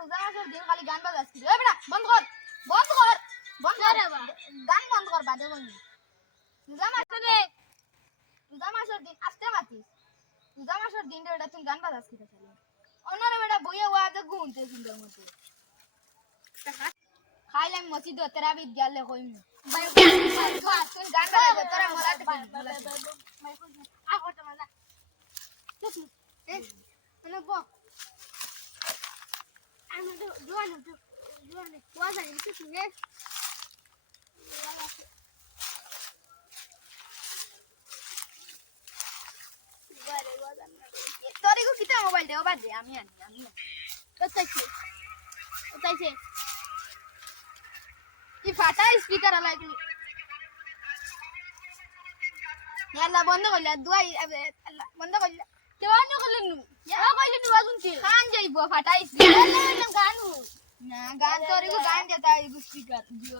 রোজা মাসের দিন খালি গান বাজাচ্ছি ওই বেটা বন্ধ কর বন্ধ কর বন্ধ কর গান বন্ধ কর বাদে বন্ধ রোজা মাসের দিন আস্তে মাতিস রোজা মাসের দিন বেটা তুই গান বাজাচ্ছি অন্যরা বেটা বইয়ে ওয়াজে গুনতে সুন্দর মতো খাইলাম মসজিদ তেরা বিদ্যালয় কইম তুই গান বাজাবে তোরা মরাতে আগো তোমার মানে বো আমি তো জোয়ান ওয়াজা নিতে শুনে তোরে কো কিতা মোবাইল দেও বাদ দে আমি কোথাইছে কি ফাটা স্পিকার লাগি ইয়াল্লা বন্ধ করলা দুয়াই বন্ধ করলা কেমন করলেন নু ইয়া কইলেন বাজুন কি খান যাইবো ফাটা স্পিকার গানু না গান তোরে কো গান যেতা এই স্পিকার দিও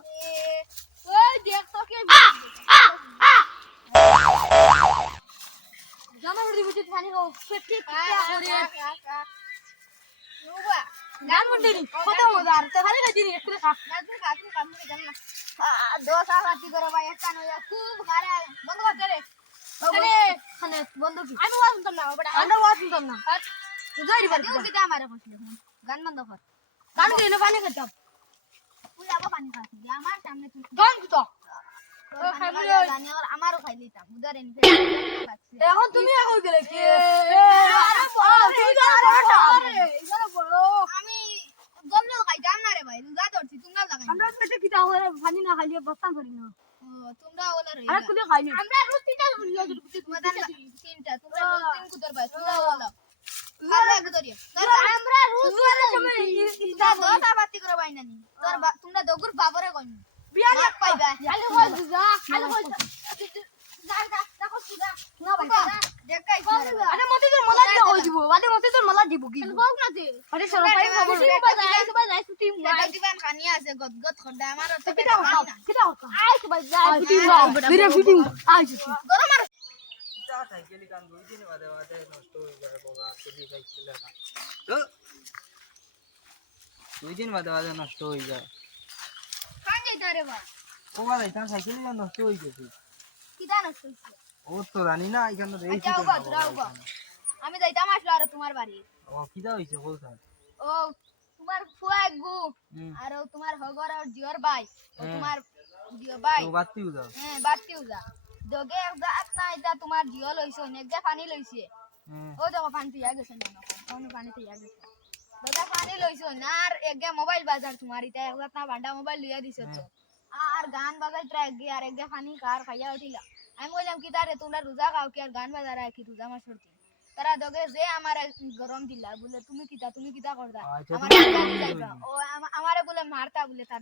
ওই দেখ তো কে জামা হড়ি বুঝি পানি গো ঠিক করে নুবা গান মন্ডলি কত মজার তো ভালো লাগি নি একটু খা না তুই কাম করে জান না দোসা খাতি করে ভাই একটা নয়া খুব খারা বন্ধ কর দে আরে খানে বন্ধ কি আমি ওয়াজ শুনতাম না বড় আমরা ওয়াজ শুনতাম না তুই যাই রে তুই কি আমারে কইছিস গান বন্ধ কর গান দিলে পানি খেতাম তুই আবার পানি খাসি আমার সামনে তুই গান কি তো আমারও খাই দিতাম উদারে নিতে এখন তুমি কই গেলে কি আমি গমলেও খাইতাম না রে ভাই রোজা ধরছি তোমরা লাগাই আমরা পেটে কিটা হরে পানি না খাইলে বস্তান করি না তোমরা ওলা রই আরে তুমি খাইনি আমরা রোজ তিনটা তিনটা তোমরা রোজ তিন কুদর ভাই তোমরা ওলা আমরা কুদরিয়া আমরা রোজ ইটা দোসা বাতি করে বাইনা নি তোর তোমরা দগুর বাবরে কইনি বিয়া না পাইবা খালি কই যা খালি কই যা কই যা না ভাই দেখাই আরে মতে তোর মলা দিবা কই দিব বাদে মতে তোর মলা দিব কি বল না দে আরে সরকারি খবর যাই ছুটি মাই দিবেন খানিয়া আছে গদগদ খন্ডা আমার তো কিটা হতো আই তো ভাই যা ছুটি মাই বিরে ফিটিং আই ছুটি গরম আর যা সাইকেল কান দুই দিন বাদে নষ্ট হয়ে যাবে বাবা ছুটি সাইকেল না তো দুই দিন বাদে নষ্ট হয়ে যায় রে ভাই কোবা যাইতাম সাইকেল নষ্ট হই গেছে কিটা নষ্ট হইছে ও তো জানি না এখানে রেইছি আমি যাইতাম আসলো আর তোমার বাড়ি ও কিটা হইছে বলছ ও তোমার ফুয়াগু আর তোমার হগর আর জিওর ভাই ও তোমার জিও ভাই ও বাতি উজা হ্যাঁ বাতি উজা দগে একজাত না এটা তোমার জিও লইছে নেগা পানি লইছে ও দেখো পানি তুইয়া গেছে না কোন পানি তুইয়া গেছে দাদা পানি লইছো না আর এগে মোবাইল বাজার তোমার এটা একজাত না বান্ডা মোবাইল লইয়া দিছো তো আর গান বাজাই ট্রাই গিয়ে আর এগে পানি কার খাইয়া উঠিলা আমি বললাম কি তারে তোমরা রোজা খাও কি আর গান বাজারা কি রোজা মাস করতে তারা দগে যে আমার গরম দিলা বলে তুমি কিতা করদা ও আমারে বলে মারতা বলে তার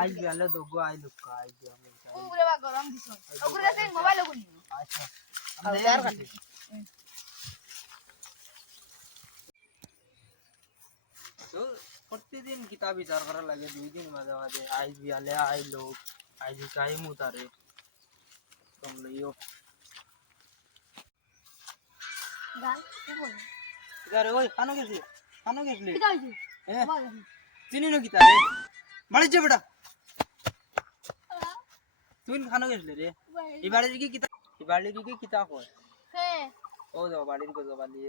আই গেলে দগো আই লুকা আই ও বলে বা গরম দিছো ওগুলো কাছে মোবাইল ওগুলি আচ্ছা আমি যার কাছে তো প্রতিদিন কিতাব বিচার করা লাগে দুই দিন মাঝে মাঝে আই বিয়ালে আই লোক আই কাই মুতারে তোম লইও গাল কি বল ইদারে ওই খানো গেছলি কিটা হইছে চিনি না কিতা রে মারি যা বেটা তুই খানো গেছলি রে এবারে কি কিতা কয় হে ও যাও বাড়ির কো যাবালি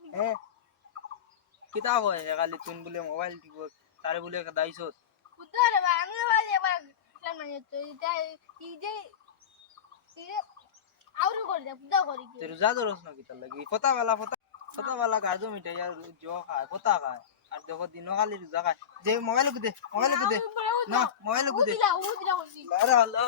হে কিতা কয় একালি তুই বলে মোবাইল দিব তারে বলে দাইছত উদারে বা আমি ভাই এবার মানে তো এটা কি যে আউরি করে দে বুদা করি কি রোজা দরস না কিতা লাগি ফতা वाला গার্দো মিটাই আর জো খায় ফতা খায় আর দেখো দিন খালি রোজা খায় যে মোবাইল কো দে না মোবাইল কো দে আরে আল্লাহ